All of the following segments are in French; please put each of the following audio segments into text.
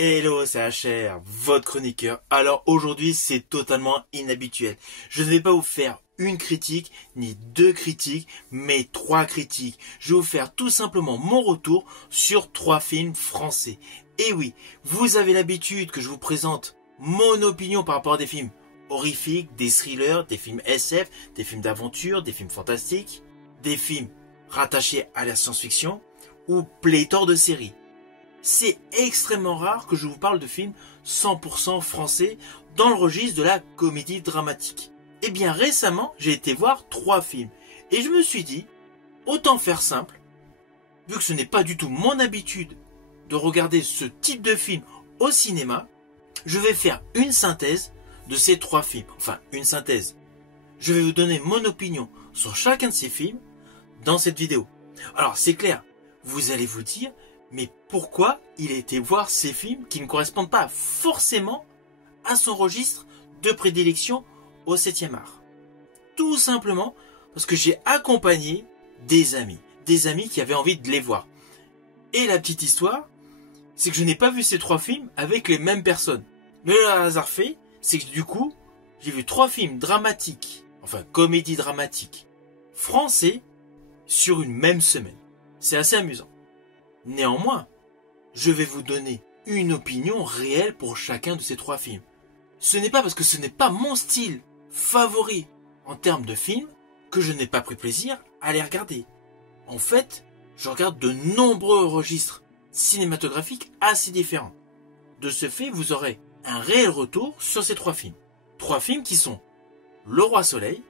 Hello, c'est HR, votre chroniqueur. Alors aujourd'hui, c'est totalement inhabituel. Je ne vais pas vous faire une critique, ni deux critiques, mais trois critiques. Je vais vous faire tout simplement mon retour sur trois films français. Et oui, vous avez l'habitude que je vous présente mon opinion par rapport à des films horrifiques, des thrillers, des films SF, des films d'aventure, des films fantastiques, des films rattachés à la science-fiction ou pléthore de séries. C'est extrêmement rare que je vous parle de films 100% français dans le registre de la comédie dramatique. Et bien récemment, j'ai été voir trois films. Et je me suis dit, autant faire simple, vu que ce n'est pas du tout mon habitude de regarder ce type de film au cinéma, je vais faire une synthèse de ces trois films. Enfin, une synthèse. Je vais vous donner mon opinion sur chacun de ces films dans cette vidéo. Alors c'est clair, vous allez vous dire, mais pourquoi il a été voir ces films qui ne correspondent pas forcément à son registre de prédilection au 7e art? Tout simplement parce que j'ai accompagné des amis qui avaient envie de les voir. Et la petite histoire, c'est que je n'ai pas vu ces trois films avec les mêmes personnes. Mais le hasard fait, c'est que du coup, j'ai vu trois films dramatiques, enfin comédie dramatique, français, sur une même semaine. C'est assez amusant. Néanmoins, je vais vous donner une opinion réelle pour chacun de ces trois films. Ce n'est pas parce que ce n'est pas mon style favori en termes de films que je n'ai pas pris plaisir à les regarder. En fait, je regarde de nombreux registres cinématographiques assez différents. De ce fait, vous aurez un réel retour sur ces trois films. Trois films qui sont Le Roi Soleil,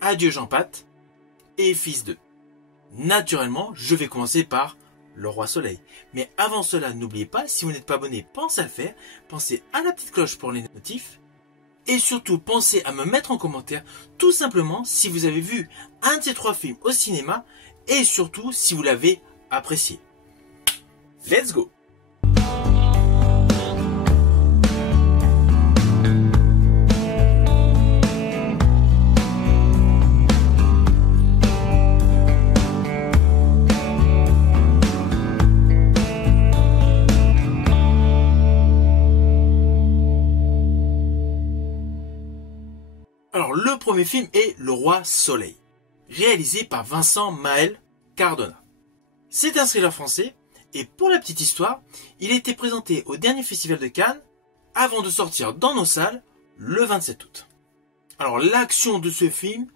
Adieu Jean Pat et Fils 2. Naturellement, je vais commencer par Le Roi Soleil. Mais avant cela, n'oubliez pas, si vous n'êtes pas abonné, pensez à le faire. Pensez à la petite cloche pour les notifs. Et surtout, pensez à me mettre en commentaire, tout simplement, si vous avez vu un de ces trois films au cinéma. Et surtout, si vous l'avez apprécié. Let's go! Alors, le premier film est Le Roi Soleil, réalisé par Vincent Maël Cardona. C'est un thriller français, et pour la petite histoire, il a été présenté au dernier festival de Cannes, avant de sortir dans nos salles le 27 août. Alors, l'action de ce film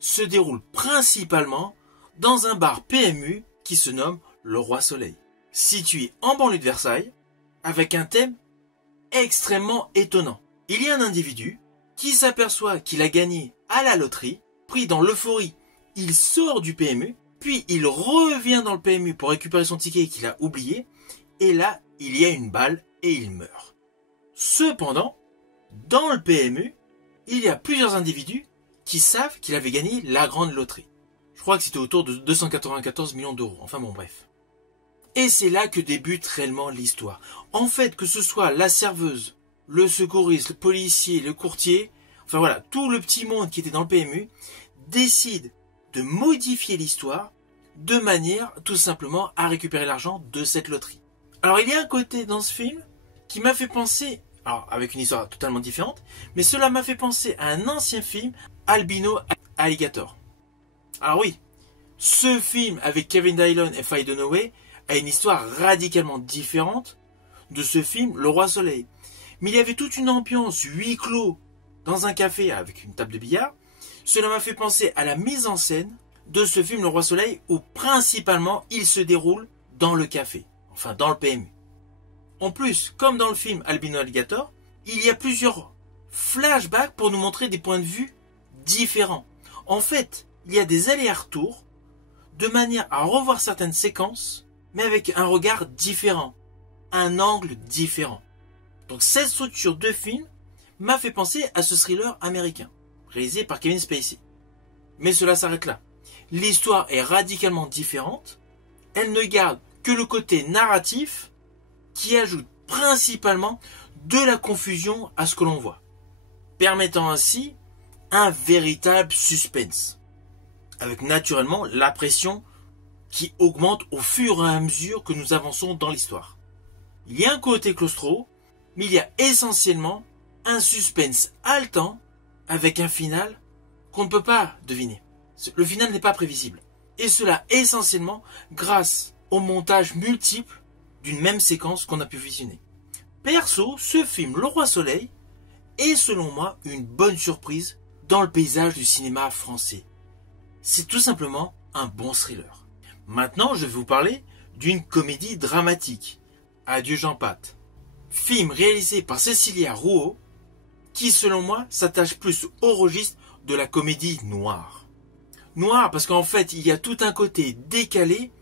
se déroule principalement dans un bar PMU qui se nomme Le Roi Soleil, situé en banlieue de Versailles, avec un thème extrêmement étonnant. Il y a un individu qui s'aperçoit qu'il a gagné à la loterie, pris dans l'euphorie, il sort du PMU, puis il revient dans le PMU pour récupérer son ticket qu'il a oublié, et là, il y a une balle et il meurt. Cependant, dans le PMU, il y a plusieurs individus qui savent qu'il avait gagné la grande loterie. Je crois que c'était autour de 294 millions d'euros, enfin bon bref. Et c'est là que débute réellement l'histoire. En fait, que ce soit la serveuse, le secouriste, le policier, le courtier, enfin voilà, tout le petit monde qui était dans le PMU, décide de modifier l'histoire de manière tout simplement à récupérer l'argent de cette loterie. Alors il y a un côté dans ce film qui m'a fait penser, alors avec une histoire totalement différente, mais cela m'a fait penser à un ancien film, Albino Alligator. Alors oui, ce film avec Kevin Dillon et Faye Dunaway a une histoire radicalement différente de ce film Le Roi Soleil. Mais il y avait toute une ambiance huis clos dans un café avec une table de billard. Cela m'a fait penser à la mise en scène de ce film Le Roi Soleil où principalement il se déroule dans le café, enfin dans le PMU. En plus, comme dans le film Albino Alligator, il y a plusieurs flashbacks pour nous montrer des points de vue différents. En fait, il y a des allers-retours de manière à revoir certaines séquences, mais avec un regard différent, un angle différent. Donc cette structure de film m'a fait penser à ce thriller américain, réalisé par Kevin Spacey. Mais cela s'arrête là. L'histoire est radicalement différente, elle ne garde que le côté narratif qui ajoute principalement de la confusion à ce que l'on voit, permettant ainsi un véritable suspense, avec naturellement la pression qui augmente au fur et à mesure que nous avançons dans l'histoire. il y a un côté claustro, mais il y a essentiellement un suspense haletant avec un final qu'on ne peut pas deviner. Le final n'est pas prévisible. Et cela essentiellement grâce au montage multiple d'une même séquence qu'on a pu visionner. Perso, ce film Le Roi Soleil est selon moi une bonne surprise dans le paysage du cinéma français. C'est tout simplement un bon thriller. Maintenant, je vais vous parler d'une comédie dramatique, Adieu Jean Pat. Film réalisé par Cécilia Rouault, qui selon moi s'attache plus au registre de la comédie noire. Noire parce qu'en fait il y a tout un côté décalé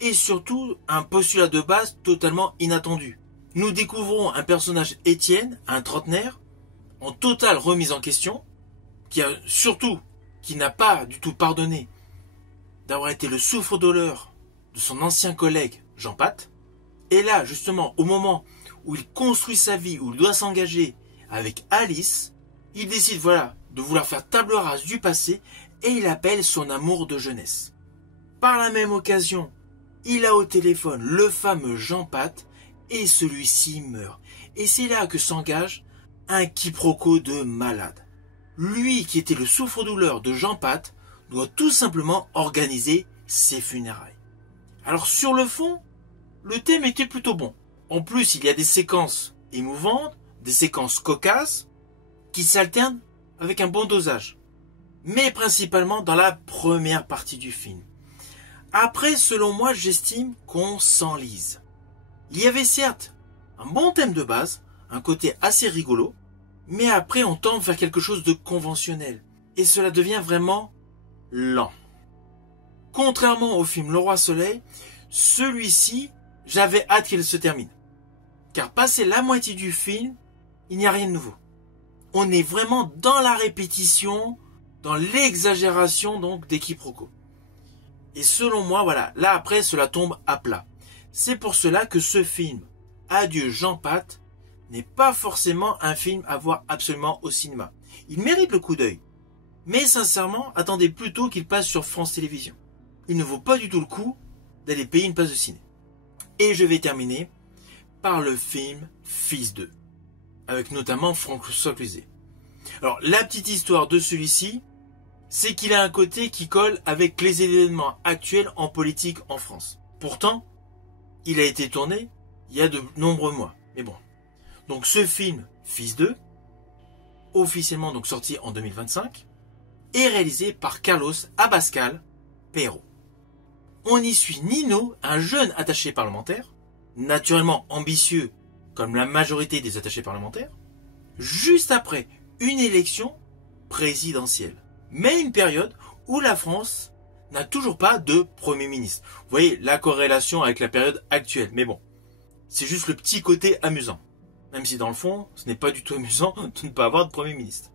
et surtout un postulat de base totalement inattendu. Nous découvrons un personnage Étienne, un trentenaire, en totale remise en question, qui n'a pas du tout pardonné d'avoir été le souffre-douleur de son ancien collègue Jean Pat. Et là, justement, au moment où il construit sa vie, où il doit s'engager avec Alice, il décide, de vouloir faire table rase du passé et il appelle son amour de jeunesse. Par la même occasion, il a au téléphone le fameux Jean Pat et celui-ci meurt. Et c'est là que s'engage un quiproquo de malade. Lui, qui était le souffre-douleur de Jean Pat, doit tout simplement organiser ses funérailles. Alors sur le fond, le thème était plutôt bon. En plus, il y a des séquences émouvantes, des séquences cocasses, qui s'alternent avec un bon dosage. Mais principalement dans la première partie du film. Après, selon moi, j'estime qu'on s'enlise. Il y avait certes un bon thème de base, un côté assez rigolo, mais après on tend vers quelque chose de conventionnel. Et cela devient vraiment lent. Contrairement au film Le Roi Soleil, celui-ci, j'avais hâte qu'il se termine. Car passé la moitié du film, il n'y a rien de nouveau. On est vraiment dans la répétition, dans l'exagération donc des quiproquos. Et selon moi, là après cela tombe à plat. C'est pour cela que ce film, Adieu Jean Pat, n'est pas forcément un film à voir absolument au cinéma. Il mérite le coup d'œil. Mais sincèrement, attendez plutôt qu'il passe sur France Télévisions. Il ne vaut pas du tout le coup d'aller payer une place de ciné. Et je vais terminer par le film Fils 2, avec notamment François Cluzet. Alors, la petite histoire de celui-ci, c'est qu'il a un côté qui colle avec les événements actuels en politique en France. Pourtant, il a été tourné il y a de nombreux mois. Mais bon. Donc ce film, Fils 2, officiellement donc sorti en 2025, est réalisé par Carlos Abascal Peiro. On y suit Nino, un jeune attaché parlementaire, naturellement ambitieux comme la majorité des attachés parlementaires, juste après une élection présidentielle. Mais une période où la France n'a toujours pas de Premier ministre. Vous voyez la corrélation avec la période actuelle. Mais bon, c'est juste le petit côté amusant. Même si dans le fond, ce n'est pas du tout amusant de ne pas avoir de Premier ministre.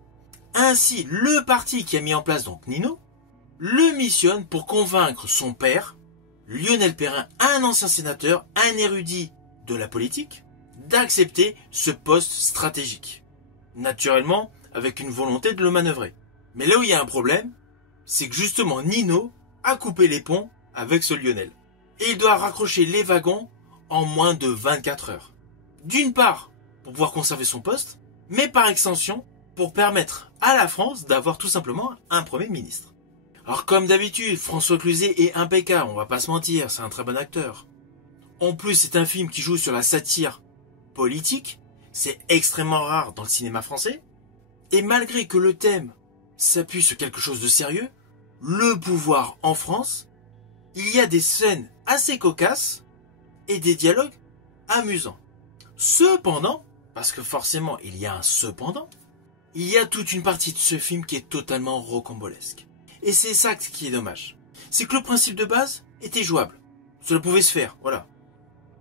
Ainsi, le parti qui a mis en place donc Nino, le missionne pour convaincre son père, Lionel Perrin, un ancien sénateur, un érudit de la politique, d'accepter ce poste stratégique. Naturellement, avec une volonté de le manœuvrer. Mais là où il y a un problème, c'est que justement Nino a coupé les ponts avec ce Lionel. Et il doit raccrocher les wagons en moins de 24 heures. D'une part, pour pouvoir conserver son poste, mais par extension, pour permettre à la France d'avoir tout simplement un Premier ministre. Alors comme d'habitude, François Cluzet est impeccable, on va pas se mentir, c'est un très bon acteur. En plus, c'est un film qui joue sur la satire politique, c'est extrêmement rare dans le cinéma français, et malgré que le thème s'appuie sur quelque chose de sérieux, le pouvoir en France, il y a des scènes assez cocasses et des dialogues amusants. Cependant, parce que forcément il y a un cependant, il y a toute une partie de ce film qui est totalement rocambolesque. Et c'est ça qui est dommage. C'est que le principe de base était jouable. Cela pouvait se faire, voilà.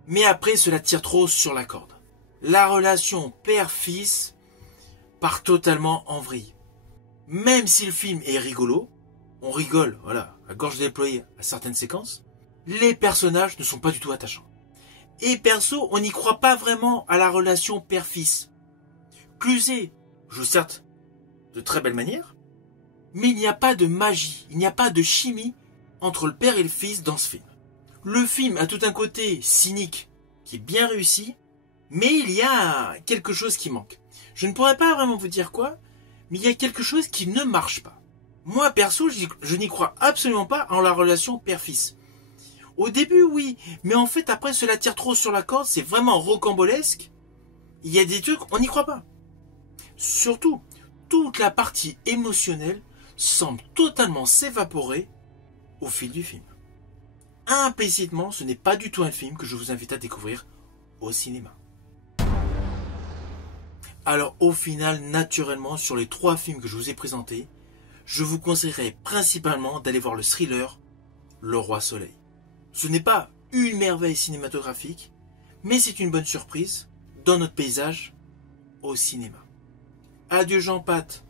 Mais après, cela tire trop sur la corde. La relation père-fils part totalement en vrille. Même si le film est rigolo, on rigole, à gorge déployée à certaines séquences, les personnages ne sont pas du tout attachants. Et perso, on n'y croit pas vraiment à la relation père-fils. Cluzet joue certes de très belle manière, mais il n'y a pas de magie, il n'y a pas de chimie entre le père et le fils dans ce film. Le film a tout un côté cynique qui est bien réussi, Mais il y a quelque chose qui manque. Je ne pourrais pas vraiment vous dire quoi, mais il y a quelque chose qui ne marche pas. Moi, perso, je n'y crois absolument pas en la relation père-fils. Au début, oui, mais en fait, après, cela tire trop sur la corde, c'est vraiment rocambolesque. Il y a des trucs, on n'y croit pas. Surtout, toute la partie émotionnelle semble totalement s'évaporer au fil du film. Implicitement, ce n'est pas du tout un film que je vous invite à découvrir au cinéma. Alors au final, naturellement, sur les 3 films que je vous ai présentés, je vous conseillerais principalement d'aller voir le thriller Le Roi Soleil. Ce n'est pas une merveille cinématographique, mais c'est une bonne surprise dans notre paysage au cinéma. Adieu Jean Pat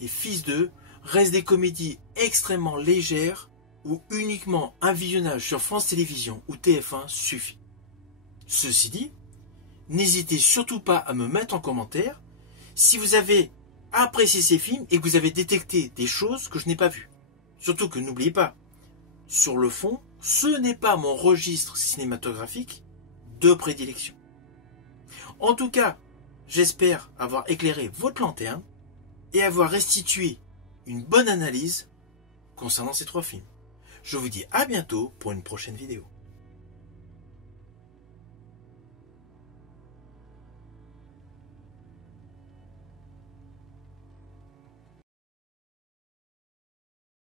et Fils d'eux restent des comédies extrêmement légères où uniquement un visionnage sur France Télévisions ou TF1 suffit. Ceci dit, n'hésitez surtout pas à me mettre en commentaire si vous avez apprécié ces films et que vous avez détecté des choses que je n'ai pas vues. Surtout que n'oubliez pas, sur le fond, ce n'est pas mon registre cinématographique de prédilection. En tout cas, j'espère avoir éclairé votre lanterne et avoir restitué une bonne analyse concernant ces 3 films. Je vous dis à bientôt pour une prochaine vidéo.